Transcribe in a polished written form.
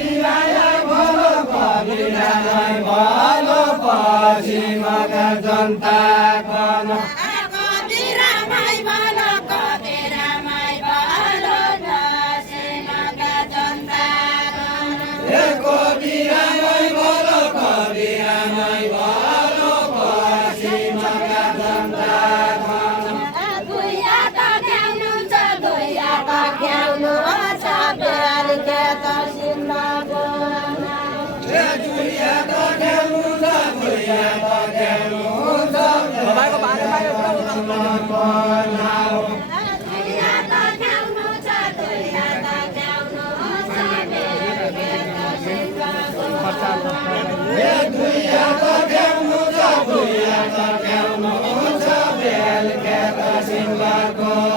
कविरालाई बोलो कविरालाई बोलो पश्चिमका जनता गण कविरालाई बोलो कविरालाई बोलो पश्चिमका जनता गण कविरालाई बोलो कविरालाई बोलो पश्चिमका जनता गण दुईया त ख्याउनु छ बेलुका त सिन्दागोन दुईया त ख्याउनु छ दुईया त ख्याउनु छ तपाईँको बारेमा बनाऊ दुईया त ख्याउनु छ दुईया त ख्याउनु छ बेलुका त सिन्दागोन दुईया त ख्याउनु छ दुईया त ख्याउनु छ बेलुका त सिन्दागोन